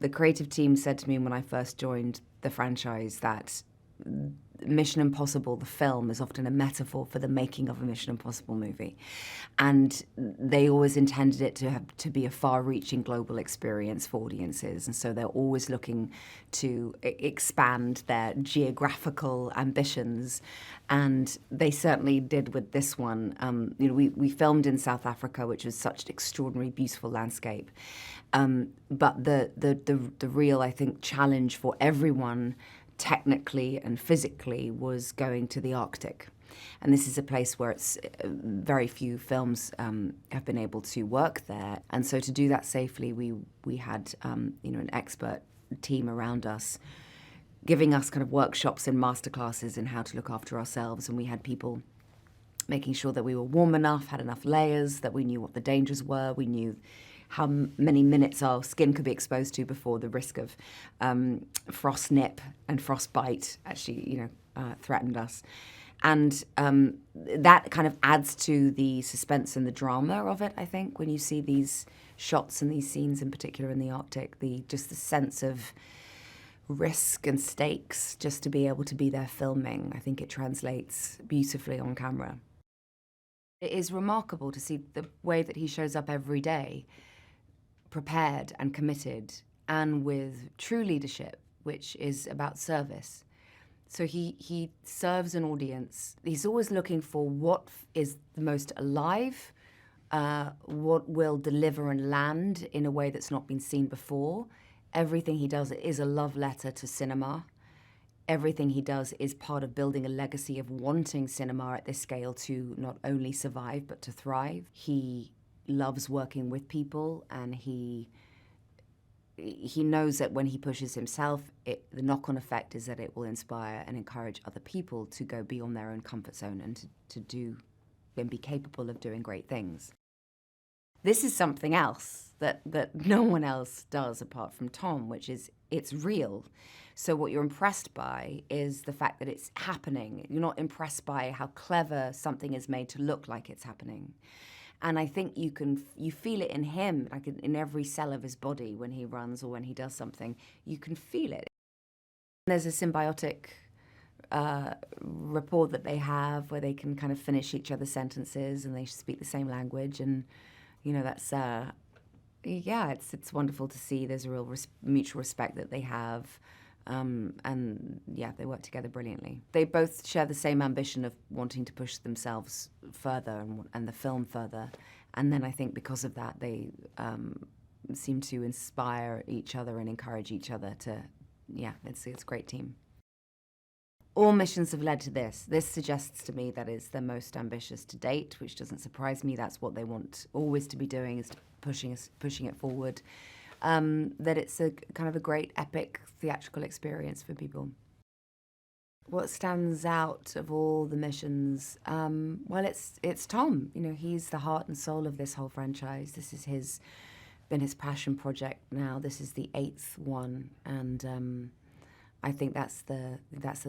The creative team said to me when I first joined the franchise that Mission Impossible, the film, is often a metaphor for the making of a Mission Impossible movie. And they always intended it to be a far-reaching global experience for audiences. And so they're always looking to expand their geographical ambitions. And they certainly did with this one. We filmed in South Africa, which was such an extraordinary, beautiful landscape. But the real, I think, challenge for everyone, technically and physically, was going to the Arctic. And this is a place where it's very few films have been able to work there. And so to do that safely, we had an expert team around us, giving us kind of workshops and masterclasses in how to look after ourselves. And we had people making sure that we were warm enough, had enough layers, that we knew what the dangers were, we knew how many minutes our skin could be exposed to before the risk of frost nip and frostbite actually, threatened us. And that kind of adds to the suspense and the drama of it, I think, when you see these shots and these scenes, in particular in the Arctic, just the sense of risk and stakes just to be able to be there filming. I think it translates beautifully on camera. It is remarkable to see the way that he shows up every day, prepared and committed, and with true leadership, which is about service. So he serves an audience. He's always looking for what is the most alive, what will deliver and land in a way that's not been seen before. Everything he does is a love letter to cinema. Everything he does is part of building a legacy of wanting cinema at this scale to not only survive, but to thrive. He loves working with people, and he knows that when he pushes himself, the knock-on effect is that it will inspire and encourage other people to go beyond their own comfort zone and to do and be capable of doing great things. This is something else that no one else does apart from Tom, which is it's real. So what you're impressed by is the fact that it's happening. You're not impressed by how clever something is made to look like it's happening. And I think you feel it in him, like in every cell of his body when he runs or when he does something. You can feel it. There's a symbiotic rapport that they have where they can kind of finish each other's sentences and they speak the same language. And, that's, it's wonderful to see. There's a real mutual respect that they have. They work together brilliantly. They both share the same ambition of wanting to push themselves further and the film further. And then I think because of that, they seem to inspire each other and encourage each other to, it's a great team. All missions have led to this. This suggests to me that it's the most ambitious to date, which doesn't surprise me. That's what they want always to be doing, is pushing it forward. That it's a kind of a great epic theatrical experience for people. What stands out of all the missions? It's Tom. He's the heart and soul of this whole franchise. This is been his passion project now. This is the 8th one, and I think that's the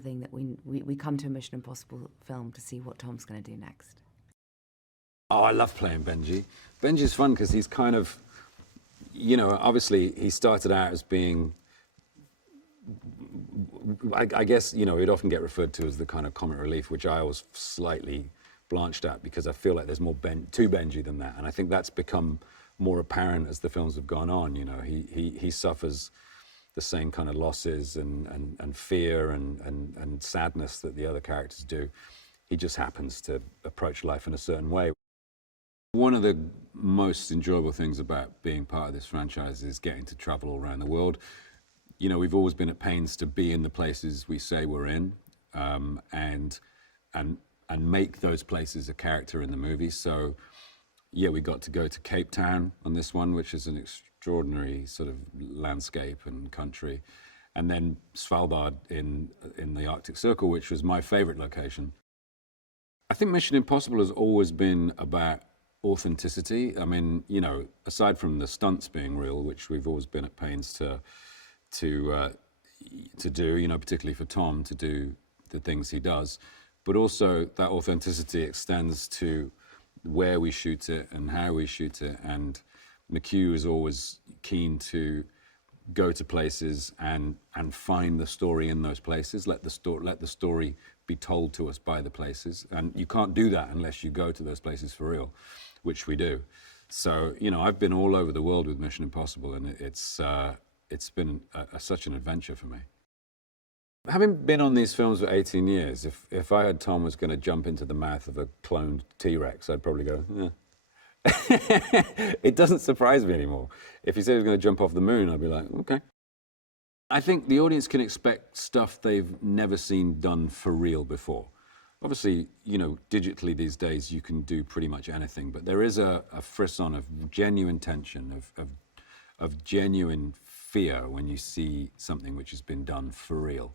thing that we come to a Mission Impossible film to see what Tom's going to do next. Oh, I love playing Benji. Benji's fun because he's kind of, obviously he started out as being, I guess, he'd often get referred to as the kind of comic relief, which I was slightly blanched at because I feel like there's more to Benji than that. And I think that's become more apparent as the films have gone on. He suffers the same kind of losses and fear and sadness that the other characters do. He just happens to approach life in a certain way. One of the most enjoyable things about being part of this franchise is getting to travel all around the world. We've always been at pains to be in the places we say we're in, and make those places a character in the movie. So, we got to go to Cape Town on this one, which is an extraordinary sort of landscape and country, and then Svalbard in the Arctic Circle, which was my favorite location. I think Mission Impossible has always been about authenticity. I mean, aside from the stunts being real, which we've always been at pains to do, particularly for Tom to do the things he does, but also that authenticity extends to where we shoot it and how we shoot it. And McHugh is always keen to go to places and find the story in those places. Let the story be told to us by the places, and you can't do that unless you go to those places for real, which we do. So I've been all over the world with Mission Impossible, and it's been such an adventure for me. Having been on these films for 18 years, if I had Tom was going to jump into the mouth of a cloned T-Rex, I'd probably go, yeah. It doesn't surprise me anymore. If he said he was going to jump off the moon, I'd be like, okay. I think the audience can expect stuff they've never seen done for real before. Obviously, digitally these days you can do pretty much anything, but there is a frisson of genuine tension, of genuine fear when you see something which has been done for real.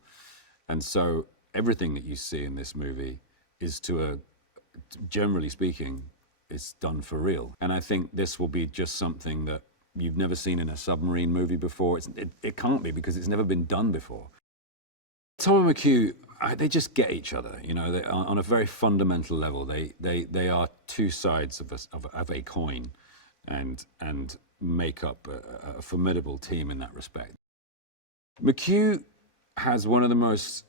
And so everything that you see in this movie is generally speaking, is done for real. And I think this will be just something that you've never seen in a submarine movie before. It can't be, because it's never been done before. Tom and McHugh, they just get each other. They, on a very fundamental level, they are two sides of a coin, and make up a formidable team in that respect. McHugh has one of the most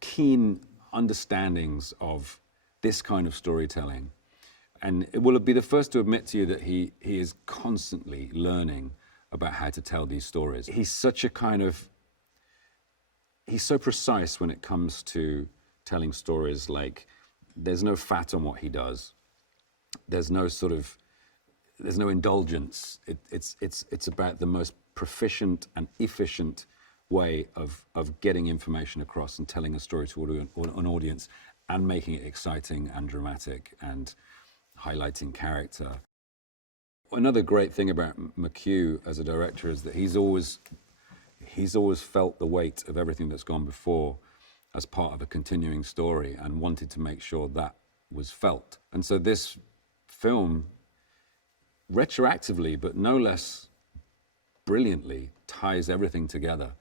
keen understandings of this kind of storytelling, and it will be the first to admit to you that he is constantly learning about how to tell these stories. He's so precise when it comes to telling stories. Like, there's no fat on what he does. There's no indulgence. It's about the most proficient and efficient way of getting information across and telling a story to an audience, and making it exciting and dramatic and highlighting character. Another great thing about McHugh as a director is that he's always felt the weight of everything that's gone before as part of a continuing story, and wanted to make sure that was felt. And so this film, retroactively, but no less brilliantly, ties everything together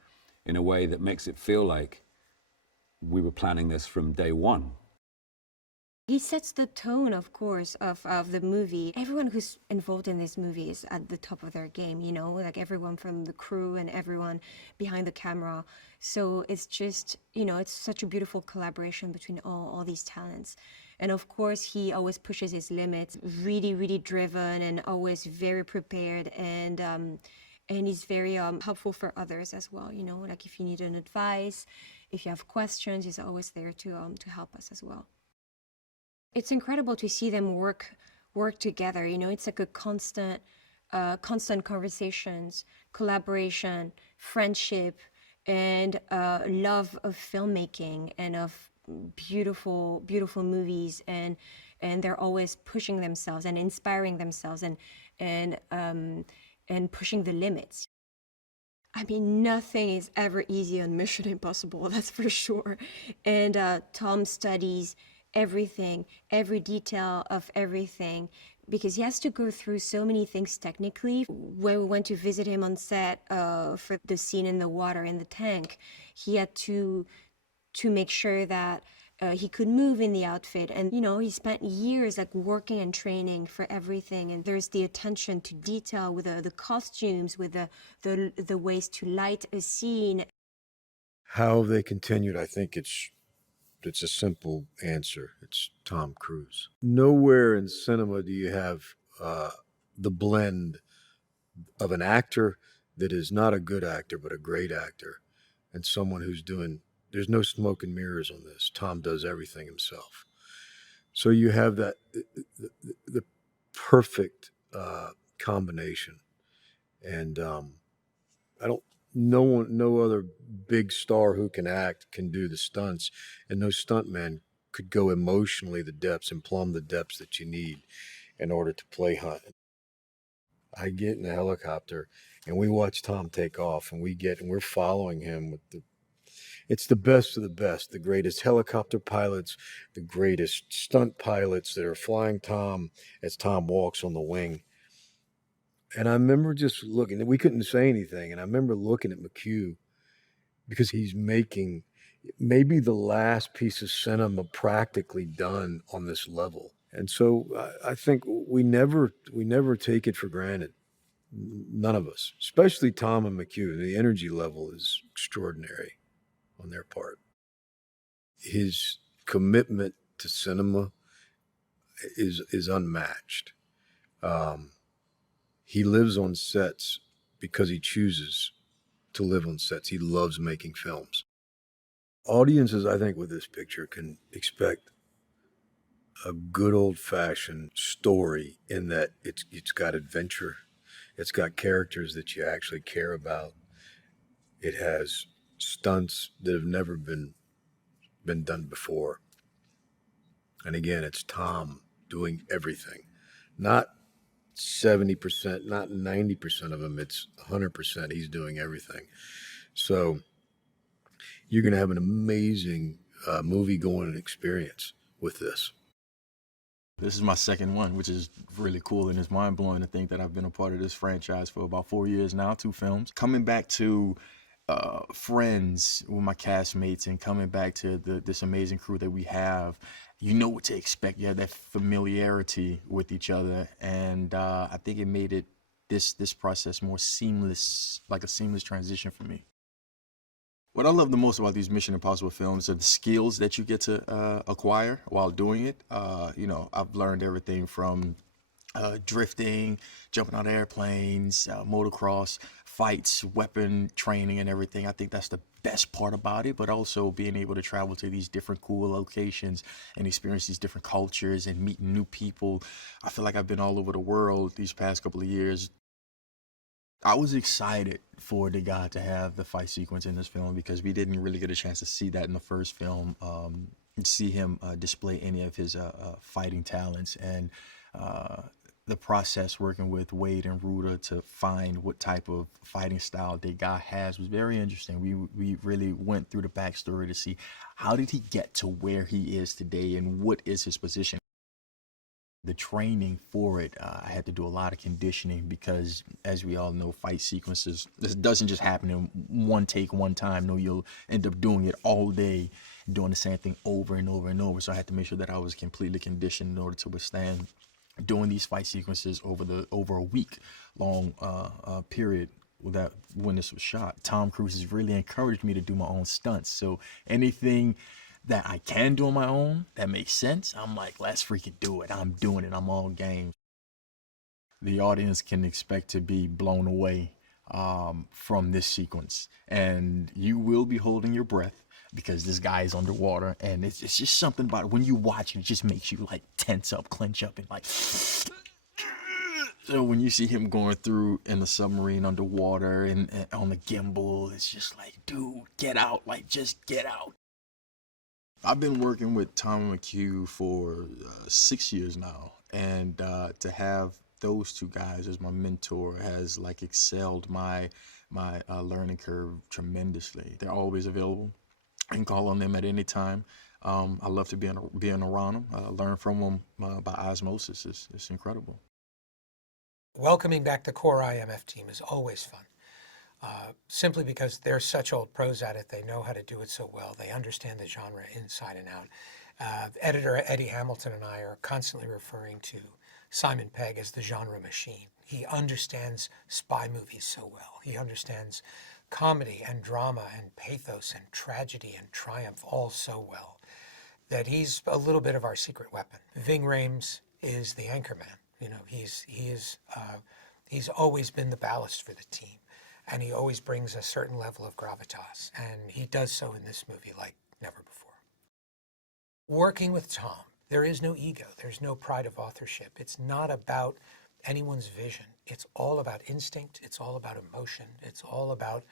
in a way that makes it feel like we were planning this from day one. He sets the tone, of course, of the movie. Everyone who's involved in this movie is at the top of their game, like everyone from the crew and everyone behind the camera. So it's just, it's such a beautiful collaboration between all these talents. And of course, he always pushes his limits, really, really driven and always very prepared. And he's very helpful for others as well, like if you need an advice, if you have questions, he's always there to help us as well. It's incredible to see them work together. It's like a constant conversations, collaboration, friendship, and love of filmmaking and of beautiful movies. And they're always pushing themselves and inspiring themselves and pushing the limits. I mean, nothing is ever easy on Mission Impossible, that's for sure. And Tom studies everything, every detail of everything, because he has to go through so many things technically. When we went to visit him on set for the scene in the water in the tank, he had to make sure that he could move in the outfit. And, he spent years working and training for everything. And there's the attention to detail with the costumes, with the ways to light a scene. How have they continued? I think it's a simple answer. It's Tom Cruise. Nowhere in cinema do you have the blend of an actor that is not a good actor, but a great actor, and someone who's there's no smoke and mirrors on this. Tom does everything himself. So you have the perfect combination. And no other big star who can act can do the stunts, and no stuntman could go emotionally the depths and plumb the depths that you need in order to play Hunt. I get in a helicopter and we watch Tom take off, and we're following him it's the best of the best, the greatest helicopter pilots, the greatest stunt pilots that are flying Tom as Tom walks on the wing. And I remember just looking, we couldn't say anything, and I remember looking at McHugh, because he's making maybe the last piece of cinema practically done on this level. And so I think we never take it for granted. None of us, especially Tom and McHugh. The energy level is extraordinary on their part. His commitment to cinema is unmatched. He lives on sets because he chooses to live on sets. He loves making films. Audiences, I think, with this picture can expect a good old-fashioned story in that it's got adventure. It's got characters that you actually care about. It has stunts that have never been done before. And again, it's Tom doing everything. Not 70%, not 90% of them. It's 100%. He's doing everything. So you're going to have an amazing movie-going experience with this. This is my second one, which is really cool, and it's mind-blowing to think that I've been a part of this franchise for about 4 years now, 2 films. Coming back to friends with my castmates and coming back to this amazing crew that we have, you know what to expect. You have that familiarity with each other, and I think it made this process more seamless, like a seamless transition for me. What I love the most about these Mission Impossible films are the skills that you get to acquire while doing it. I've learned everything from drifting, jumping out of airplanes, motocross, fights, weapon training, and everything. I think that's the best part about it, but also being able to travel to these different cool locations and experience these different cultures and meeting new people. I feel like I've been all over the world these past couple of years. I was excited for the guy to have the fight sequence in this film because we didn't really get a chance to see that in the first film, see him display any of his fighting talents, and the process working with Wade and Ruta to find what type of fighting style the guy has was very interesting. We really went through the backstory to see how did he get to where he is today and what is his position. The training for it, I had to do a lot of conditioning because, as we all know, fight sequences, this doesn't just happen in one take, one time. No, you'll end up doing it all day, doing the same thing over and over and over. So I had to make sure that I was completely conditioned in order to withstand doing these fight sequences over a week long period when this was shot. Tom Cruise has really encouraged me to do my own stunts. So anything that I can do on my own, that makes sense, I'm like, let's freaking do it. I'm doing it. I'm all game. The audience can expect to be blown away from this sequence. And you will be holding your breath because this guy is underwater. And it's just something about it. When you watch it, it just makes you like tense up, clench up, and like... So when you see him going through in the submarine underwater and on the gimbal, it's just like, dude, get out. Like, just get out. I've been working with Tom and McHugh for 6 years now, and to have those two guys as my mentor has like excelled my learning curve tremendously. They're always available. I can call on them at any time. I love to be around them, learn from them by osmosis. It's incredible. Welcoming back the core IMF team is always fun. Simply because they're such old pros at it, they know how to do it so well. They understand the genre inside and out. Editor Eddie Hamilton and I are constantly referring to Simon Pegg as the genre machine. He understands spy movies so well. He understands comedy and drama and pathos and tragedy and triumph all so well that he's a little bit of our secret weapon. Ving Rhames is the anchor man. You know, he's always been the ballast for the team. And he always brings a certain level of gravitas, and he does so in this movie like never before. Working with Tom, there is no ego, there's no pride of authorship. It's not about anyone's vision. It's all about instinct, it's all about emotion, it's all about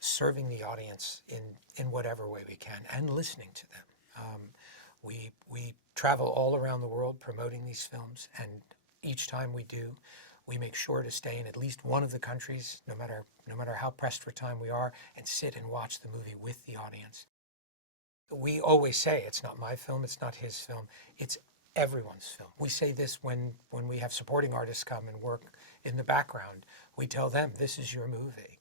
serving the audience in whatever way we can and listening to them. We travel all around the world promoting these films, and each time we do, we make sure to stay in at least one of the countries, no matter how pressed for time we are, and sit and watch the movie with the audience. We always say it's not my film, it's not his film, it's everyone's film. We say this when we have supporting artists come and work in the background. We tell them, this is your movie,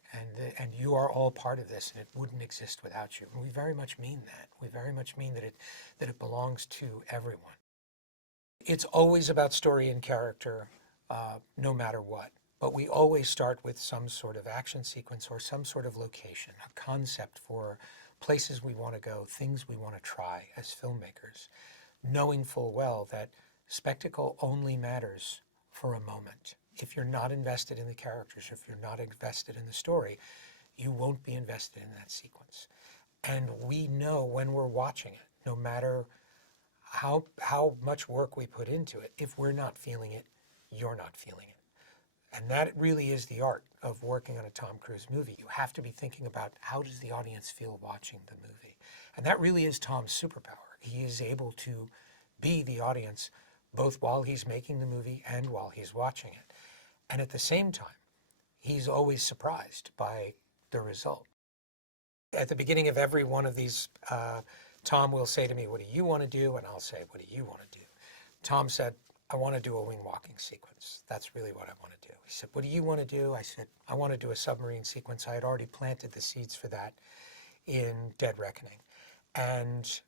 and you are all part of this, and it wouldn't exist without you. And we very much mean that. We very much mean that it belongs to everyone. It's always about story and character, no matter what. But we always start with some sort of action sequence or some sort of location, a concept for places we want to go, things we want to try as filmmakers, knowing full well that spectacle only matters for a moment. If you're not invested in the characters, if you're not invested in the story, you won't be invested in that sequence. And we know when we're watching it, no matter how much work we put into it, if we're not feeling it, you're not feeling it. And that really is the art of working on a Tom Cruise movie. You have to be thinking about how does the audience feel watching the movie. And that really is Tom's superpower. He is able to be the audience both while he's making the movie and while he's watching it. And at the same time, he's always surprised by the result. At the beginning of every one of these, Tom will say to me, "What do you want to do?" And I'll say, "What do you want to do?" Tom said, "I want to do a wing walking sequence. That's really what I want to do." He said, "What do you want to do?" I said, "I want to do a submarine sequence." I had already planted the seeds for that in Dead Reckoning. And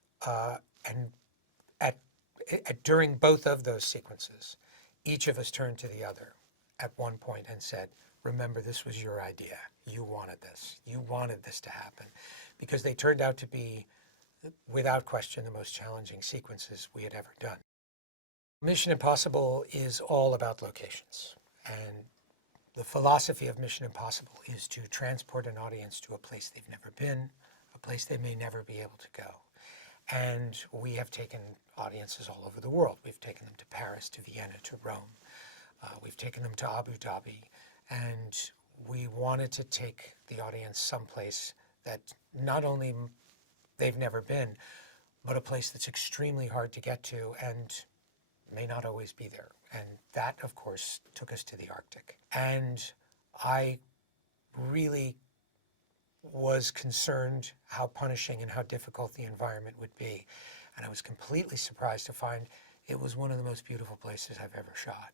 during both of those sequences, each of us turned to the other at one point and said, "Remember, this was your idea. You wanted this. You wanted this to happen." Because they turned out to be, without question, the most challenging sequences we had ever done. Mission Impossible is all about locations. And the philosophy of Mission Impossible is to transport an audience to a place they've never been, a place they may never be able to go. And we have taken audiences all over the world. We've taken them to Paris, to Vienna, to Rome. We've taken them to Abu Dhabi. And we wanted to take the audience someplace that not only they've never been, but a place that's extremely hard to get to and may not always be there. And that, of course, took us to the Arctic. And I really was concerned how punishing and how difficult the environment would be. And I was completely surprised to find it was one of the most beautiful places I've ever shot.